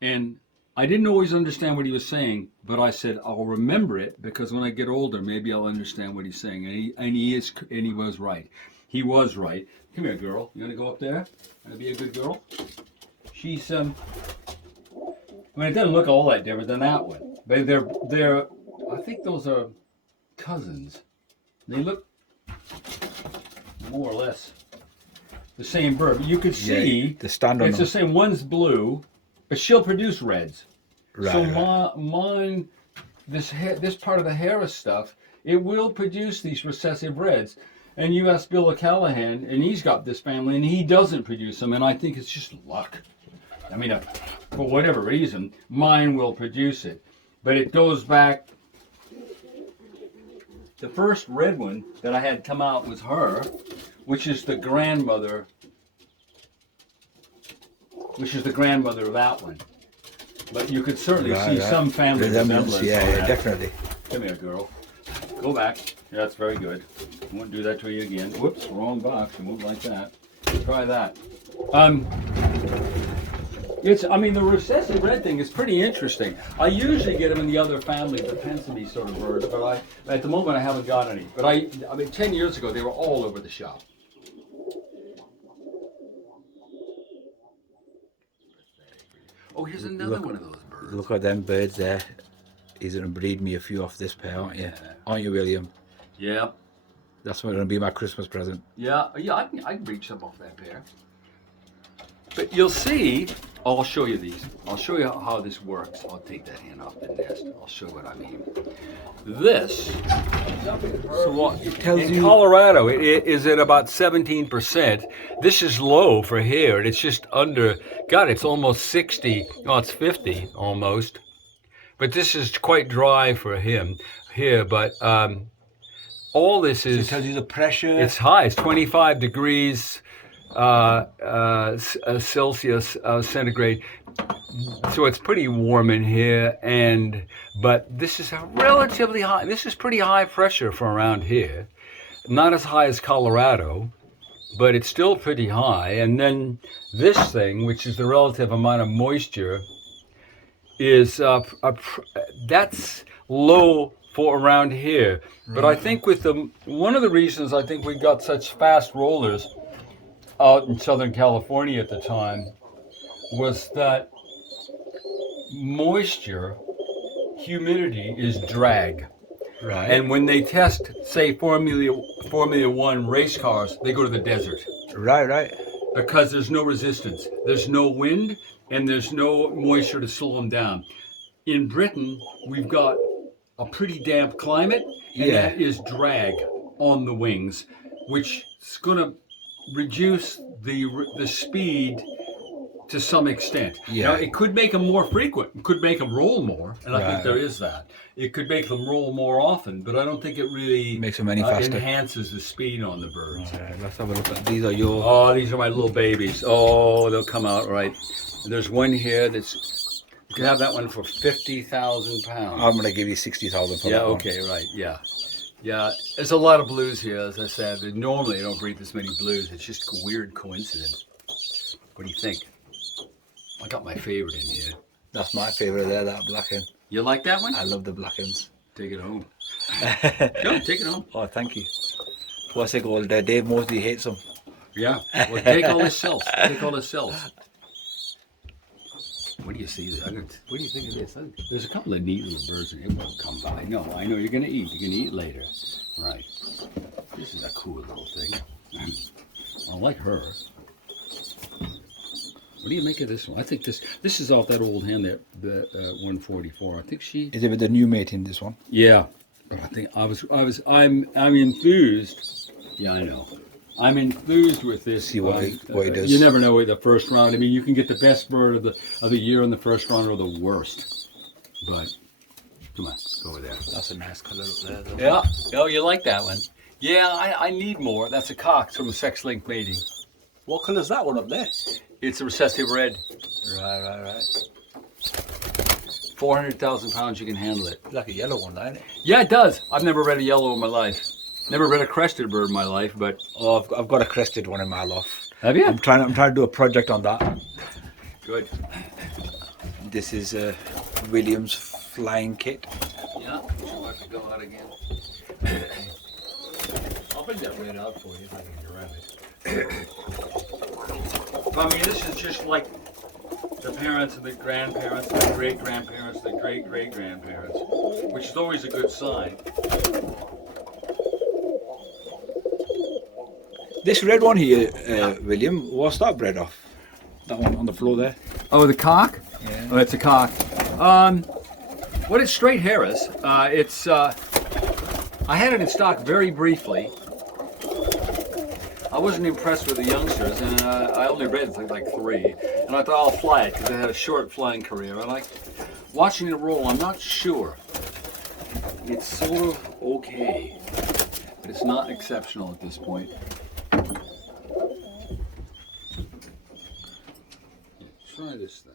And I didn't always understand what he was saying, but I said I'll remember it because when I get older, maybe I'll understand what he's saying. And he was right. He was right. Come here, girl. You gonna go up there? Gonna be a good girl. She's I mean, it doesn't look all that different than that one, but they're. I think those are cousins. They look more or less the same bird. You could see the stand on it's them. the same. One's blue, but she'll produce reds. Right, So right. mine, this part of the Harris stuff, it will produce these recessive reds. And you ask Bill O'Callahan, and he's got this family, and he doesn't produce them. And I think it's just luck. I mean, for whatever reason, mine will produce it. But it goes back. The first red one that I had come out was her, which is the grandmother. Which is the grandmother of that one. But you could certainly see some family resemblance. Yeah, definitely. Come here, girl. Go back. Yeah, that's very good. I won't do that to you again. Whoops, wrong box. I won't like that. Try that. I mean, the recessive red thing is pretty interesting. I usually get them in the other family, the pensemy sort of birds, but at the moment I haven't got any. But I mean, 10 years ago they were all over the shop. Oh, here's another one of those birds. Look at them birds there. He's going to breed me a few off this pair, aren't you? Yeah. Aren't you, William? Yeah. That's going to be my Christmas present. Yeah, I can breed some off that pair. But you'll see, I'll show you these. I'll show you how this works. I'll take that hand off the nest. I'll show what I mean. This, in Colorado, it is at about 17%. This is low for here, and it's just under, God, it's almost 60. Oh, it's 50 almost. But this is quite dry for him here, but all this is... It tells you the pressure. It's high. It's 25 degrees Celsius centigrade. So it's pretty warm in here, but this is a relatively high. This is pretty high pressure for around here. Not as high as Colorado, but it's still pretty high. And then this thing, which is the relative amount of moisture, is that's low for around here. But I think with one of the reasons I think we got such fast rollers out in Southern California at the time was that moisture, humidity is drag. Right. And when they test, say, Formula One race cars, they go to the desert. Right. Because there's no resistance. There's no wind and there's no moisture to slow them down. In Britain, we've got a pretty damp climate, and that is drag on the wings, which is going to reduce the speed to some extent. Yeah. Now, it could make them more frequent. It could make them roll more, and I think there is that. It could make them roll more often, but I don't think it really makes them any faster. Enhances the speed on the birds. All right, let's have a look at these. Are your... Oh, these are my little babies. Oh, they'll come out right. There's one here that's... You can have that one for 50,000 pounds. I'm going to give you 60,000 for that one. Okay, right, yeah. Yeah, there's a lot of blues here, as I said. Normally I don't breed this many blues. It's just a weird coincidence. What do you think? I got my favorite in here. That's my favorite there, that blacken. You like that one? I love the blackens. Take it home. No, take it home. Oh, thank you. What's it called? Dave Mosley hates them. Yeah, well, take all his cells. Take all his cells. What do you see there? What do you think of this? There's a couple of neat little birds in here. It won't come by. No, I know you're going to eat. You're going to eat later. Right. This is a cool little thing. I like her. What do you make of this one? I think this is off that old hen there, the 144. I think she... Is it with the new mate in this one? Yeah. But I think I'm enthused. Yeah, I know. I'm enthused with this. See what he does. You never know with the first round. I mean, you can get the best bird of the year in the first round or the worst. But come on, go over there. That's a nice colour up there, though. Yeah. Oh, you like that one? Yeah, I need more. That's a cox from a sex-linked mating. What colour's that one up there? It's a recessive red. Right. 400,000 pounds, you can handle it. Like a yellow one, isn't it? Yeah, it does. I've never read a yellow in my life. Never read a crested bird in my life, but... Oh, I've got a crested one in my loft. Have you? I'm trying to do a project on that. Good. this is William's flying kit. Yeah, would you like to go out again? I'll bring that lid out for you if I can grab it. I mean, this is just like the parents and the grandparents, the great-grandparents, the great-great-grandparents, which is always a good sign. This red one here, William, what's that bred off? That one on the floor there? Oh, the cock? Yeah. Oh, it's a cock. What it's straight Harris. It's I had it in stock very briefly. I wasn't impressed with the youngsters, and I only bred like 3. And I thought I'll fly it because it had a short flying career. I like watching it roll. I'm not sure. It's sort of okay, but it's not exceptional at this point. Try this thing.